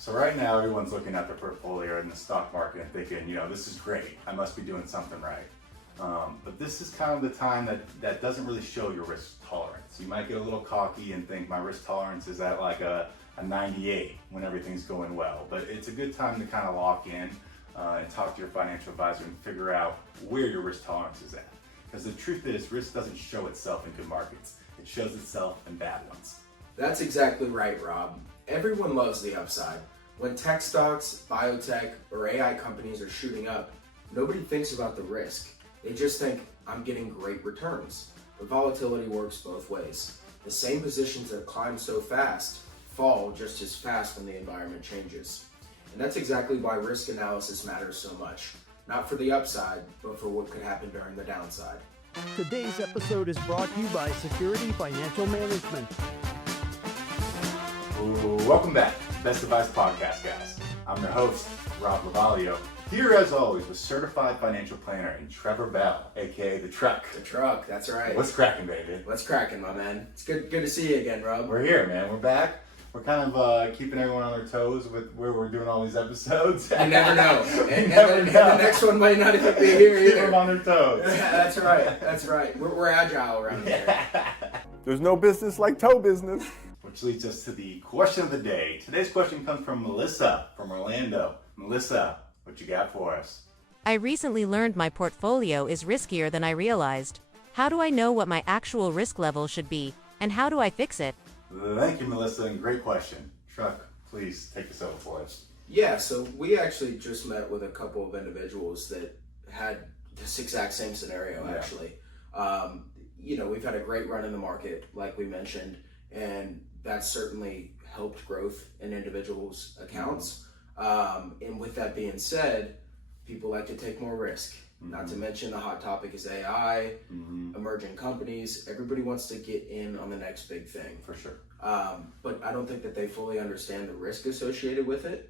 So right now, everyone's looking at their portfolio in the stock market and thinking, this is great. I must be doing something right. But this is kind of the time that doesn't really show your risk tolerance. You might get a little cocky and think my risk tolerance is at like a 98 when everything's going well. But it's a good time to kind of lock in and talk to your financial advisor and figure out where your risk tolerance is at. Because the truth is, risk doesn't show itself in good markets. It shows itself in bad ones. That's exactly right, Rob. Everyone loves the upside. When tech stocks, biotech, or AI companies are shooting up, nobody thinks about the risk. They just think, I'm getting great returns. But volatility works both ways. The same positions that climb so fast fall just as fast when the environment changes. And that's exactly why risk analysis matters so much. Not for the upside, but for what could happen during the downside. Today's episode is brought to you by Security Financial Management. Welcome back to Best Advice Podcast, guys. I'm your host, Rob Lavalio, here as always with certified financial planner and Trevor Bell, aka The Truck. The Truck, that's right. What's cracking, baby? What's cracking, my man? It's good to see you again, Rob. We're here, man. We're back. We're kind of keeping everyone on their toes with where we're doing all these episodes. You never know. And the next one might not even be here either. Keep them on their toes. That's right. That's right. We're agile around here. There's no business like toe business. Which leads us to the question of the day. Today's question comes from Melissa from Orlando. Melissa, what you got for us? I recently learned my portfolio is riskier than I realized. How do I know what my actual risk level should be, and how do I fix it? Thank you, Melissa, and great question. Truck, please take this over for us. Yeah, so we actually just met with a couple of individuals that had this exact same scenario, actually. We've had a great run in the market, like we mentioned, and that's certainly helped growth in individuals' accounts. And with that being said, people like to take more risk. Not to mention the hot topic is AI, emerging companies. Everybody wants to get in on the next big thing. For sure. But I don't think that they fully understand the risk associated with it.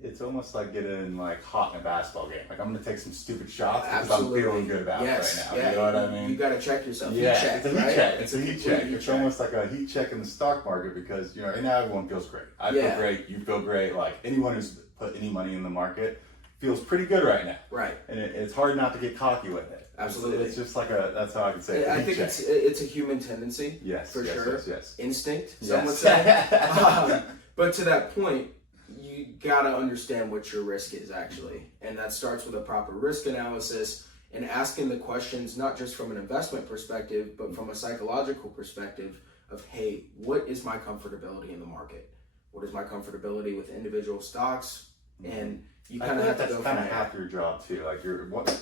It's almost like getting hot in a basketball game. I'm going to take some stupid shots because Absolutely. I'm feeling good about it right now. Yeah, you know what I mean? You got to check yourself. Yeah, Heat check, it's a heat right? check. It's a heat check. Heat It's check. almost like a heat check in the stock market because, right now everyone feels great. I feel great. You feel great. Like anyone who's put any money in the market feels pretty good right now. Right. And it's hard not to get cocky with it. Absolutely. It's just that's how I can say it. I think it's a human tendency. Yes. For yes, sure. Yes. Instinct, Yes. some would say. But to that point, you gotta understand what your risk is actually. And that starts with a proper risk analysis and asking the questions, not just from an investment perspective, but from a psychological perspective of, hey, what is my comfortability in the market? What is my comfortability with individual stocks? And you kind of have to go from that's kind of there. half your job too. Like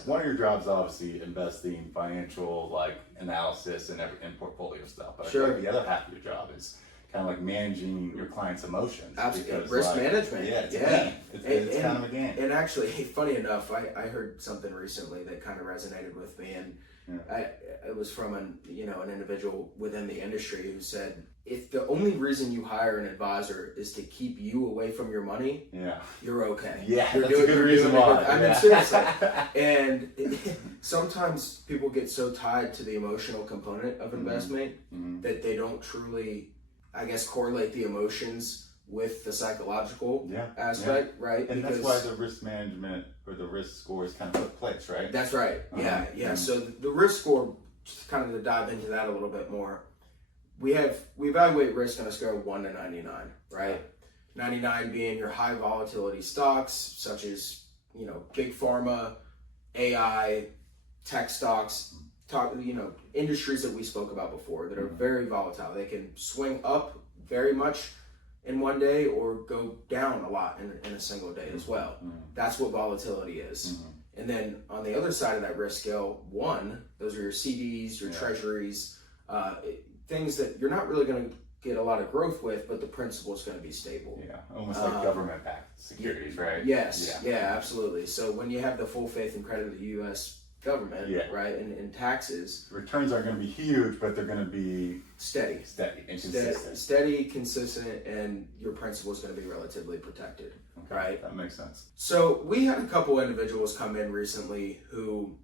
one of your jobs, obviously, investing, financial analysis, and portfolio stuff. But I feel like the other half of your job is kind of managing your client's emotions. Absolutely, because, risk management. Yeah, it's a game. It's kind of a game. And actually, funny enough, I heard something recently that kind of resonated with me, and it was from an individual within the industry who said, if the only reason you hire an advisor is to keep you away from your money, you're okay. Yeah, that's a good reason why. I mean, seriously. And sometimes people get so tied to the emotional component of investment that they don't truly, I guess, correlate the emotions with the psychological aspect, right? And that's why the risk management or the risk score is kind of put place, right? That's right. Yeah. So the risk score, just kind of to dive into that a little bit more, we evaluate risk on a scale of 1 to 99, right? 99 being your high volatility stocks, such as big pharma, AI, tech stocks, industries that we spoke about before that are very volatile. They can swing up very much in one day or go down a lot in a single day as well. That's what volatility is. And then on the other side of that risk scale, 1, those are your CDs, your treasuries, things that you're not really going to get a lot of growth with, but the principal is going to be stable. Yeah, almost like government-backed securities, right? Yes, yeah, absolutely. So when you have the full faith and credit of the U.S. government, right, and taxes, returns aren't going to be huge, but they're going to be steady and consistent. Steady, consistent, and your principal is going to be relatively protected, right? That makes sense. So we had a couple individuals come in recently who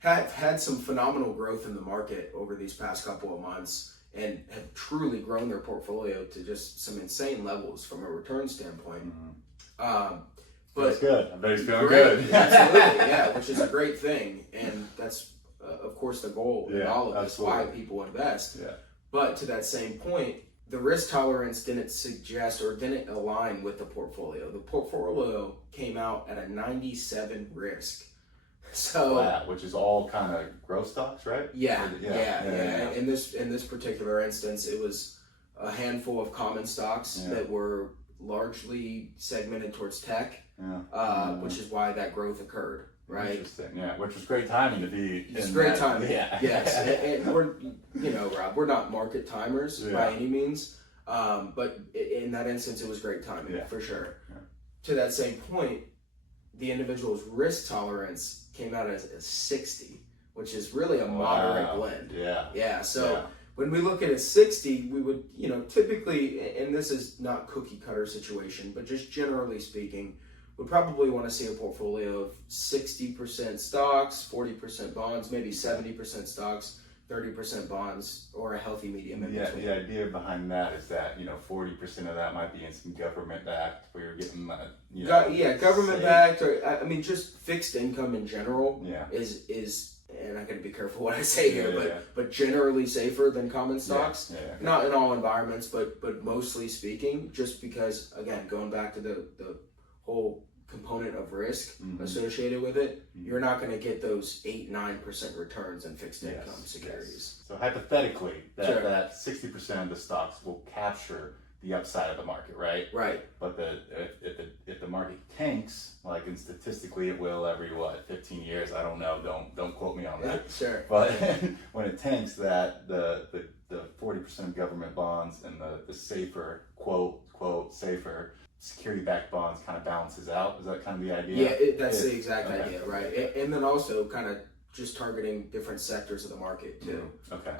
have had some phenomenal growth in the market over these past couple of months, and have truly grown their portfolio to just some insane levels from a return standpoint. But that's good. I bet he's feeling great, good. absolutely, yeah, which is a great thing, and that's of course the goal in all of this, why people invest. Yeah. But to that same point, the risk tolerance didn't suggest or didn't align with the portfolio. The portfolio came out at a 97 risk. So wow, which is all kind of growth stocks, right? Yeah. In this particular instance, it was a handful of common stocks that were largely segmented towards tech, which is why that growth occurred. Right. Interesting. Yeah, which was great timing to be. It's great timing. Yeah. Yes, and we're, Rob, we're not market timers by any means, but in that instance, it was great timing for sure. Yeah. To that same point, the individual's risk tolerance came out as a 60, which is really a moderate blend. Yeah. So when we look at a 60, we would, typically, and this is not cookie cutter situation, but just generally speaking, would probably want to see a portfolio of 60% stocks, 40% bonds, maybe 70% stocks, 30% bonds, or a healthy medium in between. The idea behind that is that 40% of that might be in some government backed, where you're getting government backed, or I mean just fixed income in general is. And I got to be careful what I say here, but generally safer than common stocks. Not in all environments, but mostly speaking, just because, again, going back to the whole component of risk associated with it, you're not going to get those 8-9% returns in fixed income securities. So hypothetically, that 60% of the stocks will capture the upside of the market, right? Right. But if the market tanks, like, and statistically it will every 15 years, I don't know, don't quote me on that. Sure. But when it tanks, that the 40% of government bonds and the safer quote safer security-backed bonds kind of balances out. Is that kind of the idea? Yeah, that's the exact idea, right? And then also kind of just targeting different sectors of the market too. Okay.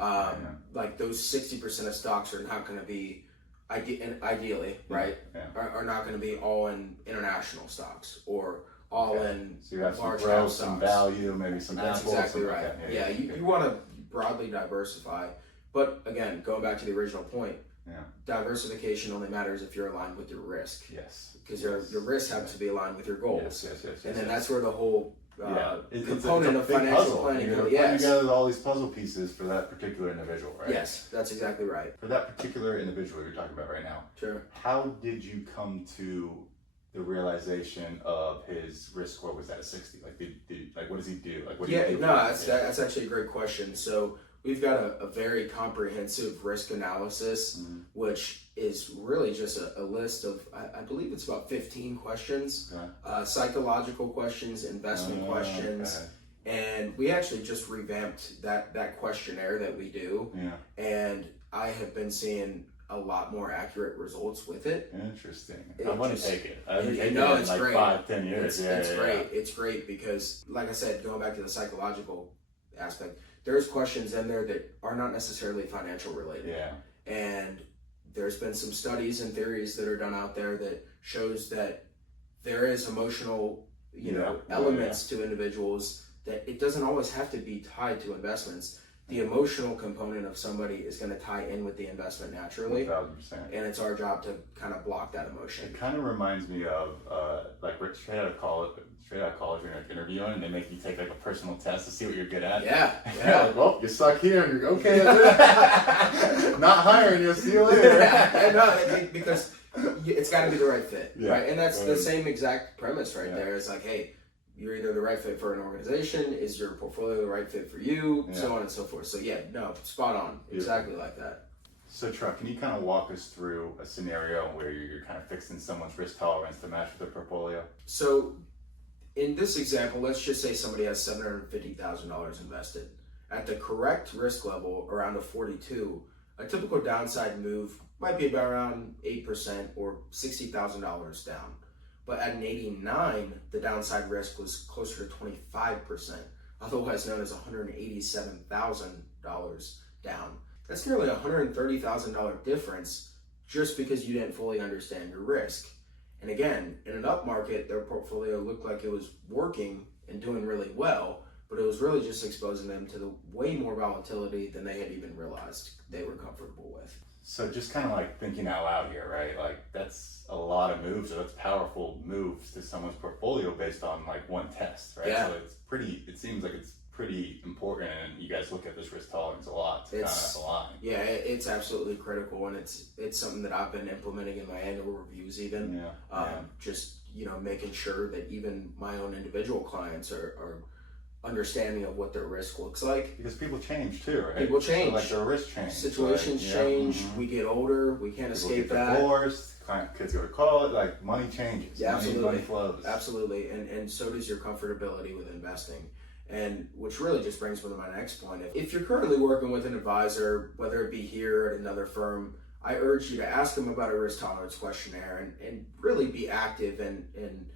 Like those 60% of stocks are not going to be, ideally, right? Are not going to be all in international stocks or all in so you have some large growth, cap some stocks. value, maybe some That's apples. exactly right. You want to broadly diversify, but again, going back to the original point. Diversification only matters if you're aligned with your risk. Yes. Because your risks have to be aligned with your goals. Yes. And then that's where the whole component it's of financial planning You're goes. putting together all these puzzle pieces for that particular individual, right? Yes, that's exactly right. For that particular individual you're talking about right now. Sure. How did you come to the realization of his risk score was at a 60? Like, what does he do? Like, what do you do? That's actually a great question. So we've got a very comprehensive risk analysis, which is really just a list of, I believe it's about 15 questions, psychological questions, investment questions, and we actually just revamped that questionnaire that we do, and I have been seeing a lot more accurate results with it. Interesting. I want to take it. I've been taking it in it's like great. 5-10 years. It's great. It's great because, like I said, going back to the psychological aspect, there's questions in there that are not necessarily financial related. And there's been some studies and theories that are done out there that shows that there is emotional, elements to individuals, that it doesn't always have to be tied to investments. The emotional component of somebody is going to tie in with the investment naturally. 1,000%. And it's our job to kind of block that emotion. It kind of reminds me of like straight out of college when you're like interviewing and they make you take like a personal test to see what you're good at. Like, well, you suck here and you're okay. Not hiring you. See you later. Because it's got to be the right fit, right? And that's the same exact premise right there. It's like, hey, you're either the right fit for an organization, is your portfolio the right fit for you, so on and so forth. So spot on, exactly like that. So Truck, can you kind of walk us through a scenario where you're kind of fixing someone's risk tolerance to match with their portfolio? So in this example, let's just say somebody has $750,000 invested. At the correct risk level, around a 42, a typical downside move might be about around 8% or $60,000 down. But at an 89, the downside risk was closer to 25%, otherwise known as $187,000 down. That's nearly a $130,000 difference just because you didn't fully understand your risk. And again, in an up market, their portfolio looked like it was working and doing really well, but it was really just exposing them to the way more volatility than they had even realized they were comfortable with. So just kind of like thinking out loud here, right? Like that's a lot of moves, or that's powerful moves to someone's portfolio based on like one test, right? Yeah. So it seems like it's pretty important, and you guys look at this risk tolerance a lot to kind of align. Yeah, it's absolutely critical, and it's something that I've been implementing in my annual reviews even. Just, making sure that even my own individual clients are understanding of what their risk looks like. Because people change too, right? People change. So like their risk change. Situations change. We get older. We can't People escape get that. divorced, kids go to college, like money changes. Yeah, Money flows. Absolutely. And so does your comfortability with investing. And which really just brings me to my next point. If you're currently working with an advisor, whether it be here at another firm, I urge you to ask them about a risk tolerance questionnaire and really be active and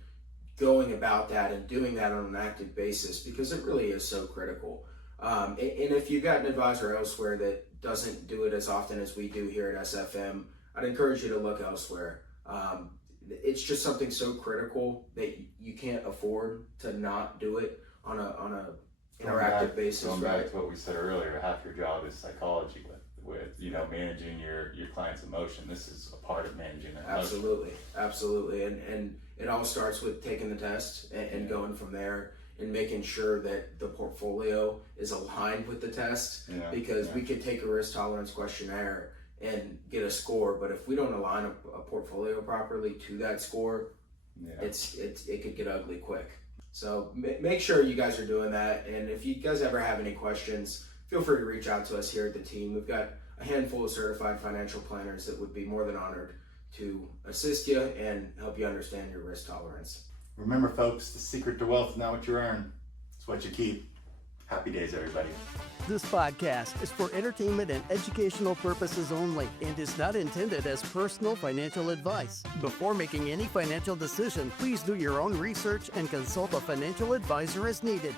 going about that and doing that on an active basis, because it really is so critical. And if you've got an advisor elsewhere that doesn't do it as often as we do here at SFM, I'd encourage you to look elsewhere. It's just something so critical that you can't afford to not do it on a interactive basis. Going back to what we said earlier, half your job is psychology with managing your client's emotion. This is a part of managing their emotion. Absolutely. And it all starts with taking the test and going from there and making sure that the portfolio is aligned with the test, because we could take a risk tolerance questionnaire and get a score, but if we don't align a portfolio properly to that score, it could get ugly quick. So make sure you guys are doing that. And if you guys ever have any questions, feel free to reach out to us here at the team. We've got a handful of certified financial planners that would be more than honored to assist you and help you understand your risk tolerance. Remember, folks, the secret to wealth is not what you earn, it's what you keep. Happy days, everybody. This podcast is for entertainment and educational purposes only and is not intended as personal financial advice. Before making any financial decision, please do your own research and consult a financial advisor as needed.